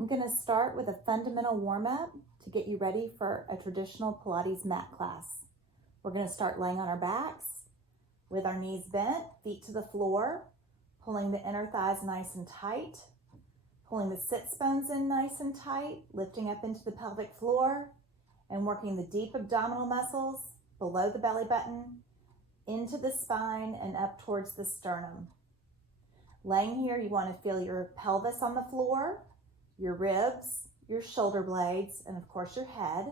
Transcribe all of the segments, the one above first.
I'm going to start with a fundamental warm-up to get you ready for a traditional Pilates mat class. We're going to start laying on our backs with our knees bent, feet to the floor, pulling the inner thighs nice and tight, pulling the sits bones in nice and tight, lifting up into the pelvic floor, and working the deep abdominal muscles below the belly button, into the spine, and up towards the sternum. Laying here, you want to feel your pelvis on the floor, your ribs, your shoulder blades, and of course your head.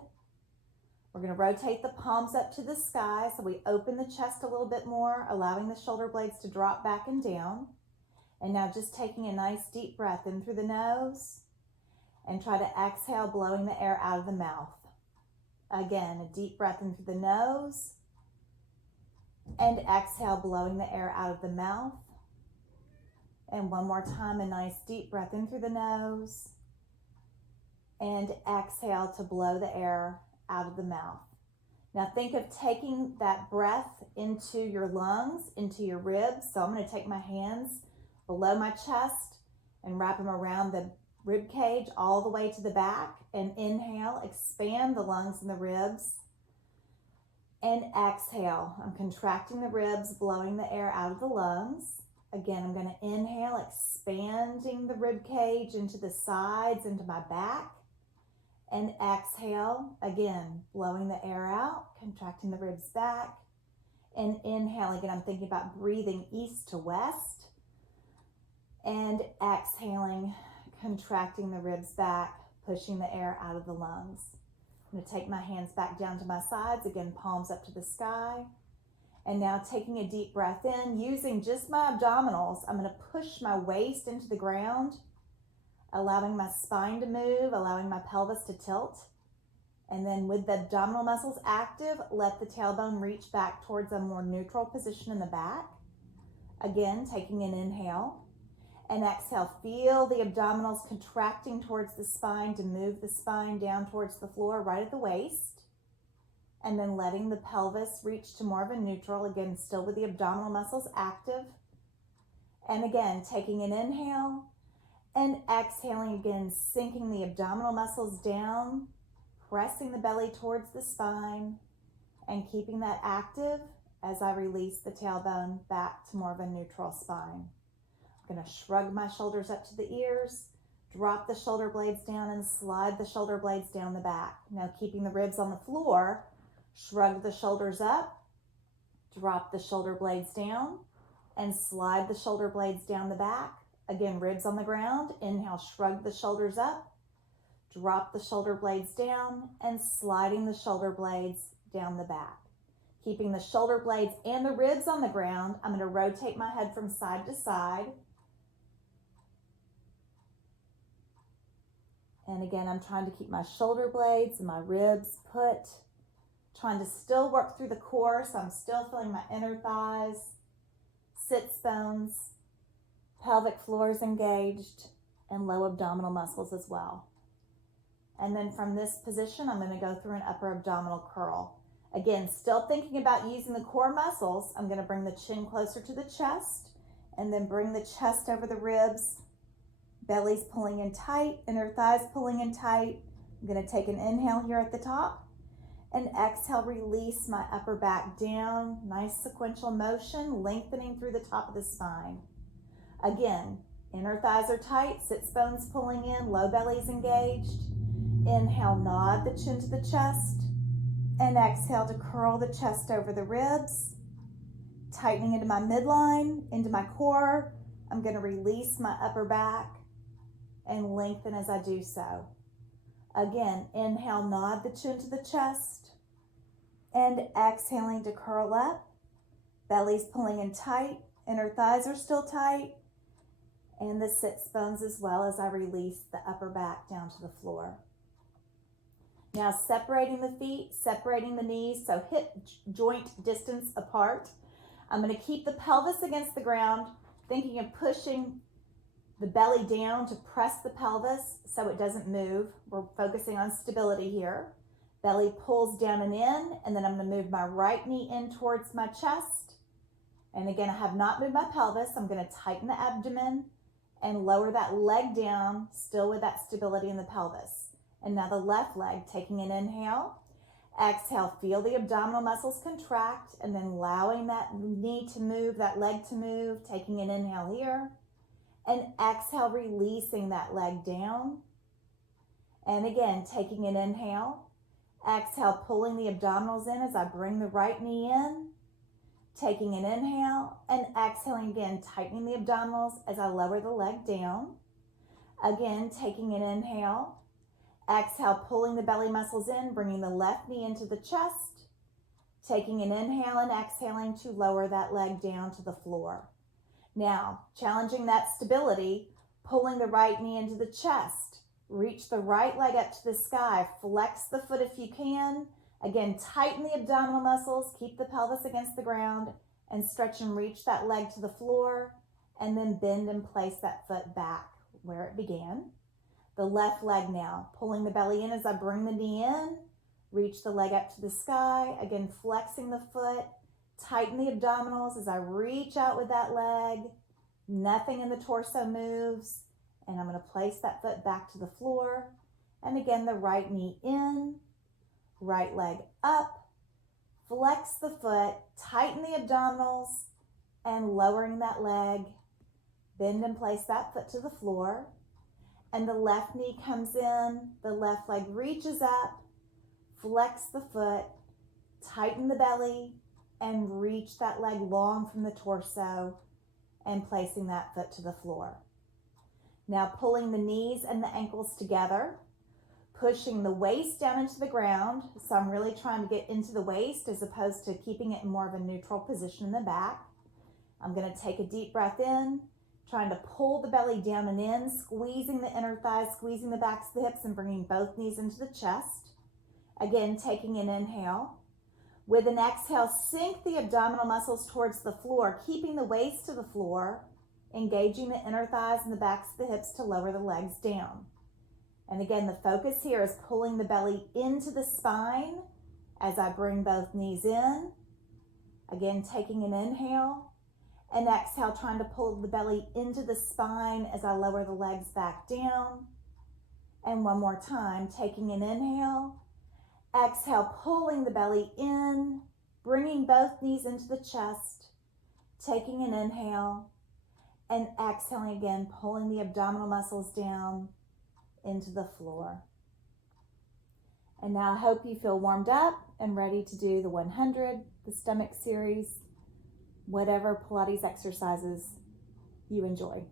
We're going to rotate the palms up to the sky so we open the chest a little bit more, allowing the shoulder blades to drop back and down. And now just taking a nice deep breath in through the nose and try to exhale, blowing the air out of the mouth. Again, a deep breath in through the nose and exhale, blowing the air out of the mouth. And one more time, a nice deep breath in through the nose and exhale to blow the air out of the mouth. Now think of taking that breath into your lungs, into your ribs. So I'm going to take my hands below my chest and wrap them around the rib cage all the way to the back. And inhale, expand the lungs and the ribs. And exhale, I'm contracting the ribs, blowing the air out of the lungs. Again, I'm going to inhale, expanding the rib cage into the sides, into my back. And exhale, again, blowing the air out, contracting the ribs back. And inhale, again, I'm thinking about breathing east to west. And exhaling, contracting the ribs back, pushing the air out of the lungs. I'm going to take my hands back down to my sides, again, palms up to the sky. And now taking a deep breath in, using just my abdominals, I'm going to push my waist into the ground, allowing my spine to move, allowing my pelvis to tilt. And then with the abdominal muscles active, let the tailbone reach back towards a more neutral position in the back. Again, taking an inhale. And exhale, feel the abdominals contracting towards the spine to move the spine down towards the floor right at the waist. And then letting the pelvis reach to more of a neutral, again, still with the abdominal muscles active. And again, taking an inhale and exhaling again, sinking the abdominal muscles down, pressing the belly towards the spine, and keeping that active as I release the tailbone back to more of a neutral spine. I'm going to shrug my shoulders up to the ears, drop the shoulder blades down, and slide the shoulder blades down the back. Now keeping the ribs on the floor, shrug the shoulders up, drop the shoulder blades down, and slide the shoulder blades down the back. Again, ribs on the ground. Inhale, shrug the shoulders up, drop the shoulder blades down, and sliding the shoulder blades down the back. Keeping the shoulder blades and the ribs on the ground, I'm going to rotate my head from side to side. And again, I'm trying to keep my shoulder blades and my ribs put, trying to still work through the core, so I'm still feeling my inner thighs, sits bones, pelvic floors engaged, and low abdominal muscles as well. And then from this position, I'm going to go through an upper abdominal curl. Again, still thinking about using the core muscles, I'm going to bring the chin closer to the chest, and then bring the chest over the ribs, belly's pulling in tight, inner thighs pulling in tight. I'm going to take an inhale here at the top, and exhale, release my upper back down. Nice sequential motion, lengthening through the top of the spine. Again, inner thighs are tight, sits bones pulling in, low belly's engaged. Inhale, nod the chin to the chest, and exhale to curl the chest over the ribs, tightening into my midline, into my core. I'm going to release my upper back and lengthen as I do so. Again, inhale, nod the chin to the chest, and exhaling to curl up. Belly's pulling in tight, inner thighs are still tight, and the sits bones as well as I release the upper back down to the floor. Now separating the feet, separating the knees, so hip joint distance apart. I'm going to keep the pelvis against the ground, thinking of pushing the belly down to press the pelvis so it doesn't move. We're focusing on stability here. Belly pulls down and in, and then I'm going to move my right knee in towards my chest. And again, I have not moved my pelvis. I'm going to tighten the abdomen and lower that leg down, still with that stability in the pelvis. And now the left leg, taking an inhale. Exhale, feel the abdominal muscles contract, and then allowing that knee to move, that leg to move, taking an inhale here. And exhale, releasing that leg down. And again, taking an inhale. Exhale, pulling the abdominals in as I bring the right knee in. Taking an inhale and exhaling again, tightening the abdominals as I lower the leg down. Again, taking an inhale. Exhale, pulling the belly muscles in, bringing the left knee into the chest. Taking an inhale and exhaling to lower that leg down to the floor. Now, challenging that stability, pulling the right knee into the chest. Reach the right leg up to the sky. Flex the foot if you can. Again, tighten the abdominal muscles. Keep the pelvis against the ground and stretch and reach that leg to the floor. And then bend and place that foot back where it began. The left leg now, pulling the belly in as I bring the knee in. Reach the leg up to the sky. Again, flexing the foot. Tighten the abdominals as I reach out with that leg. Nothing in the torso moves. And I'm going to place that foot back to the floor. And again, the right knee in, right leg up. Flex the foot, tighten the abdominals, and lowering that leg. Bend and place that foot to the floor. And the left knee comes in, the left leg reaches up. Flex the foot, tighten the belly, and reach that leg long from the torso and placing that foot to the floor. Now pulling the knees and the ankles together, pushing the waist down into the ground. So I'm really trying to get into the waist as opposed to keeping it in more of a neutral position in the back. I'm going to take a deep breath in, trying to pull the belly down and in, squeezing the inner thighs, squeezing the backs of the hips, and bringing both knees into the chest. Again, taking an inhale. With an exhale, sink the abdominal muscles towards the floor, keeping the waist to the floor, engaging the inner thighs and the backs of the hips to lower the legs down. And again, the focus here is pulling the belly into the spine as I bring both knees in. Again, taking an inhale and exhale, trying to pull the belly into the spine as I lower the legs back down. And one more time, taking an inhale. Exhale, pulling the belly in, bringing both knees into the chest, taking an inhale, and exhaling again, pulling the abdominal muscles down into the floor. And now I hope you feel warmed up and ready to do the 100, the stomach series, whatever Pilates exercises you enjoy.